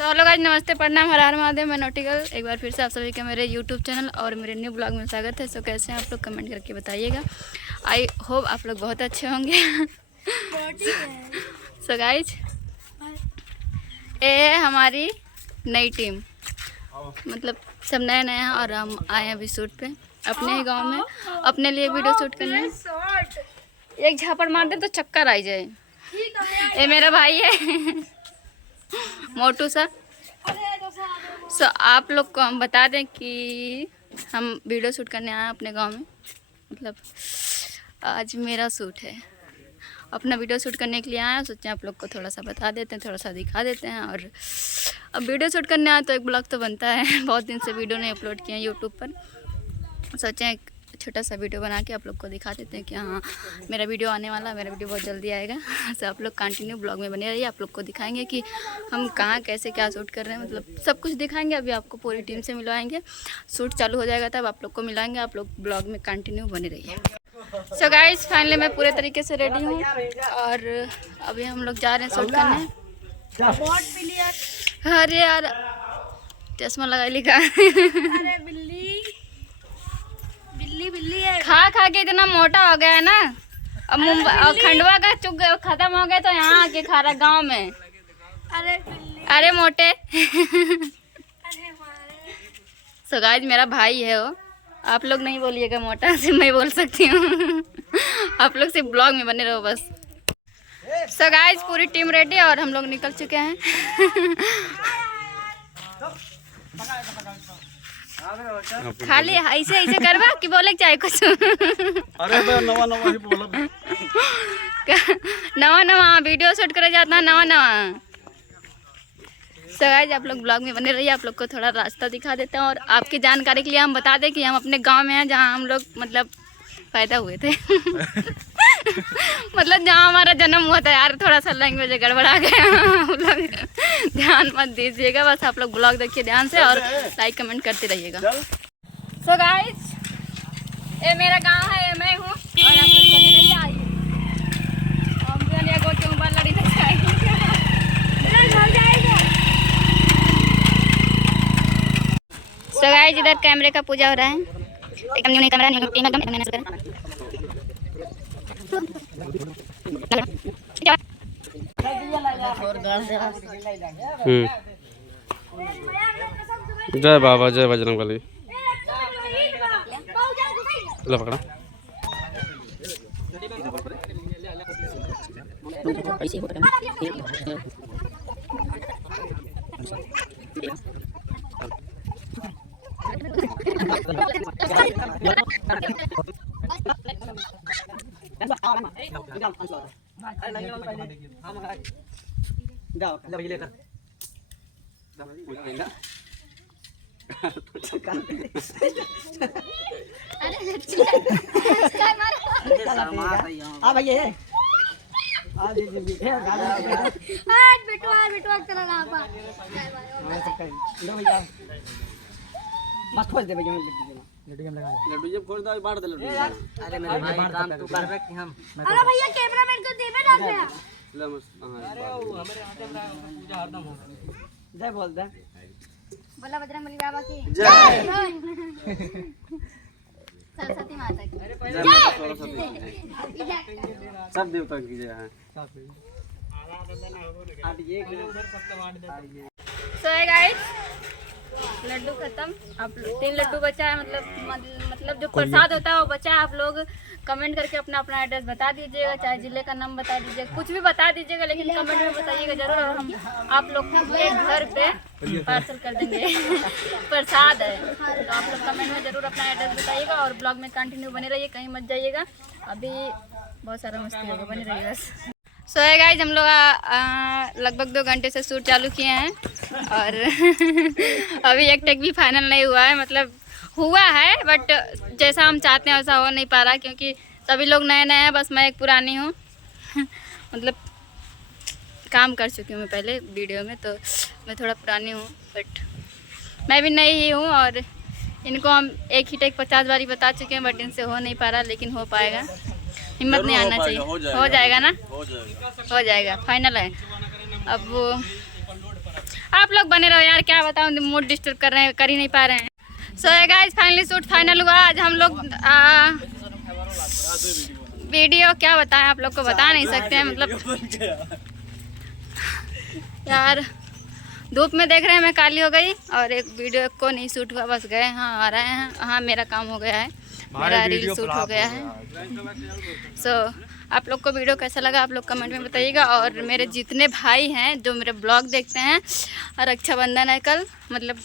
तो hello guys, नमस्ते, प्रणाम, हर हर महादेव। मैं नॉटिकल एक बार फिर से आप सभी का मेरे यूट्यूब चैनल और मेरे न्यू ब्लॉग में स्वागत है। सो कैसे हैं आप लोग, कमेंट करके बताइएगा। आई होप आप लोग बहुत अच्छे होंगे। सो गाइस, ये है हमारी नई टीम, मतलब सब नए नए हैं और हम आए हैं अभी शूट पे अपने ही गाँव में, अपने लिए वीडियो शूट करने। एक झापड़ मार दे तो चक्कर आ जाए। ये मेरा भाई है मोटू सा। सो आप लोग को हम बता दें कि हम वीडियो शूट करने आए हैं अपने गांव में। मतलब आज मेरा शूट है, अपना वीडियो शूट करने के लिए आए हैं। सोचे आप लोग को थोड़ा सा बता देते हैं, थोड़ा सा दिखा देते हैं। और अब वीडियो शूट करने आए तो एक ब्लॉग तो बनता है। बहुत दिन से वीडियो नहीं अपलोड किए हैं यूट्यूब पर। सोचें एक छोटा सा वीडियो बना के आप लोग को दिखा देते हैं कि हाँ मेरा वीडियो आने वाला है, मेरा वीडियो बहुत जल्दी आएगा। सो आप लोग कंटिन्यू ब्लॉग में बने रहिए। आप लोग को दिखाएंगे कि हम कहाँ कैसे क्या शूट कर रहे हैं, मतलब सब कुछ दिखाएंगे। अभी आपको पूरी टीम से मिलवाएंगे, शूट चालू हो जाएगा तब आप लोग को मिलाएंगे। आप लोग ब्लॉग में कंटिन्यू बने रहिए। सो गाइस, फाइनली मैं पूरे तरीके से रेडी हूँ और अभी हम लोग जा रहे हैं शूट करने। अरे यार चश्मा लगा लिखा। बिल्ली है। खा खा के इतना मोटा हो गया है ना। अब मुंबई खंडवा का चुग खत्म हो गया तो यहाँ आके खा रहा गाँव में। अरे मोटे। सो गाइस, मेरा भाई है वो, आप लोग नहीं बोलिएगा मोटा, से मैं बोल सकती हूँ। आप लोग सिर्फ ब्लॉग में बने रहो बस। सो गाइस, पूरी टीम रेडी और हम लोग निकल चुके हैं। खाली ऐसे ऐसे करवा कि बोले चाहे कुछ। अरे नवा नवा ही बोला। नवा नवा वीडियो शूट करे जाता है, नवा नवा। सो गाइस, आप लोग ब्लॉग में बने रहिए। आप लोग को थोड़ा रास्ता दिखा देते हैं और आपकी जानकारी के लिए हम बता दें कि हम अपने गांव में हैं जहां हम लोग मतलब पैदा हुए थे। मतलब जहाँ हमारा जन्म हुआ था। यार थोड़ा सा लैंग्वेज गड़बड़ा गया, आप लोग ध्यान मत दीजिएगा। बस आप लोग ब्लॉग देखिए ध्यान से और लाइक कमेंट करते रहिएगा। सो गाइस, ये मेरा गांव है, ये मैं हूँ और आप लोग बने रहिए। आइए हम के ऊपर लड़ी सो गाइस, इधर कैमरे का पूजा हो रहा है। एकदम न्यू कैमरा, न्यू टीम, एकदम मेहनत कर। जय बाबा, जय बजरंगबली। ला पकड़ा। लड्डू जब खोल दो बांट दे लड्डू। अरे मेरे भाई काम तू कर रहा कि हम। अरे भैया कैमरामैन को देबे डाल दे। ले मस्त। अरे वो हमारे हाथ में पूजा हरदम हो। जय बोल दे। बोला बजरंगबली बाबा की जय। सरस्वती माता की जय। सब देवता की जय है। सो गाइस, लड्डू खत्म। आप 3 लड्डू बचा है। मतलब जो प्रसाद होता है वो बचा है। आप लोग कमेंट करके अपना अपना एड्रेस बता दीजिएगा, चाहे जिले का नाम बता दीजिएगा, कुछ भी बता दीजिएगा, लेकिन कमेंट में बताइएगा जरूर। और हम आप लोग के घर पे पार्सल कर देंगे। प्रसाद है तो आप लोग कमेंट में जरूर अपना एड्रेस बताइएगा और ब्लॉग में कंटिन्यू बने रहिए, कहीं मत जाइएगा। अभी बहुत सारा मस्ती होगा, बने रहिएगा। सो है गाइस, हम लोग लगभग 2 घंटे से शूट चालू किए हैं और अभी एक टेक भी फाइनल नहीं हुआ है। मतलब हुआ है बट जैसा हम चाहते हैं वैसा हो नहीं पा रहा, क्योंकि सभी लोग नए नए हैं। बस मैं एक पुरानी हूँ। मतलब काम कर चुकी हूँ मैं पहले वीडियो में, तो मैं थोड़ा पुरानी हूँ, बट मैं भी नई ही हूँ। और इनको हम एक ही टेक 50 बारी बता चुके हैं, बट इनसे हो नहीं पा रहा, लेकिन हो पाएगा। हिम्मत नहीं आना चाहिए। हो जाएगा ना, हो जाएगा, फाइनल है। अब आप लोग बने रहो यार, क्या बताऊँ, मूड डिस्टर्ब कर रहे हैं, कर ही नहीं पा रहे हैं। So guys finally shoot final हुआ। आज हम लोग वीडियो क्या बताएं, आप लोग को बता नहीं सकते हैं, मतलब यार धूप में देख रहे हैं मैं काली हो गई और एक वीडियो को नहीं शूट हुआ, बस गए हाँ आ रहे हैं। हाँ मेरा काम हो गया है, मेरा रील शूट हो गया है। सो आप लोग को वीडियो कैसा लगा आप लोग कमेंट में बताइएगा। और मेरे जितने भाई हैं जो मेरे ब्लॉग देखते हैं, रक्षाबंधन है कल, मतलब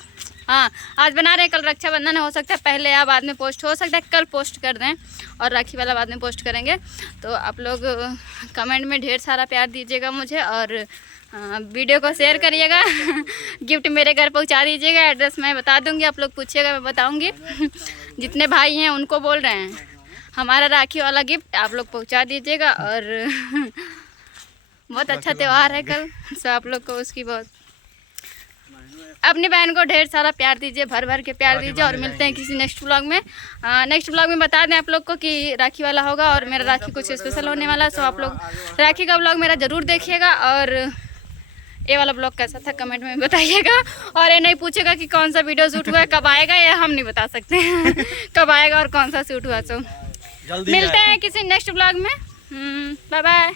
हाँ आज बना रहे हैं, कल रक्षाबंधन है, हो सकता है पहले या बाद में पोस्ट, हो सकता है कल पोस्ट कर दें और राखी वाला बाद में पोस्ट करेंगे। तो आप लोग कमेंट में ढेर सारा प्यार दीजिएगा मुझे और वीडियो को शेयर करिएगा। गिफ्ट मेरे घर पहुंचा दीजिएगा, एड्रेस मैं बता दूंगी, आप लोग पूछिएगा मैं बताऊंगी। जितने भाई हैं उनको बोल रहे हैं हमारा राखी वाला गिफ्ट आप लोग पहुंचा दीजिएगा। और बहुत अच्छा त्यौहार है कल, सो आप लोग को उसकी बहुत, अपनी बहन को ढेर सारा प्यार दीजिए, भर भर के प्यार दीजिए। और मिलते हैं किसी नेक्स्ट व्लॉग में। नेक्स्ट व्लॉग में बता दें आप लोग को कि राखी वाला होगा और मेरा राखी कुछ स्पेशल होने वाला है। सो आप लोग राखी का व्लॉग मेरा ज़रूर देखिएगा। और ये वाला ब्लॉग कैसा था कमेंट में बताइएगा। और ये नहीं पूछेगा कि कौन सा वीडियो शूट हुआ है, कब आएगा, ये हम नहीं बता सकते कब आएगा और कौन सा शूट हुआ। तो मिलते हैं किसी नेक्स्ट व्लॉग में। Bye bye.